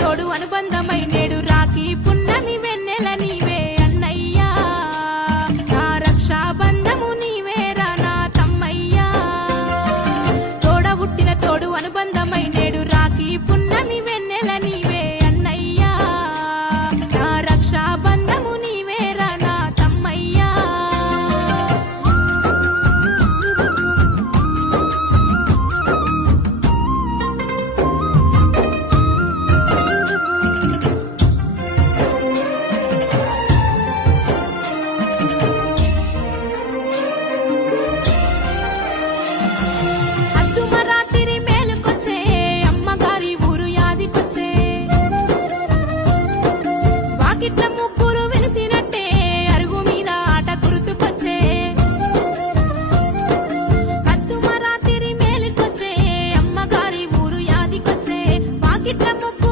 తోడు అనుబంధమై నేడు రాఖీ పున్నమి వెన్నెల నీవే అన్నయ్యా నా రక్షాబంధము నీవేరా నా తమ్మయ్యా తోడ పుట్టిన తోడు అనుబంధమై నేడు రాఖీ పున్నమి వెన్నెల నీవే అన్నయ్యా నా రక్షాబంధము నీవేరా నా తమ్మయ్యా అద్దుమరాతిరి మేలుకొచ్చే అమ్మగారి ఊరు యాదికొచ్చే వాకిట్ల ముగ్గురు వెలిసినట్టే అరుగు మీద ఆట గుర్తుకొచ్చే అద్దుమరాతిరి మేలుకొచ్చే అమ్మగారి ఊరు యాదికొచ్చే వాకిట్ల ముగ్గురు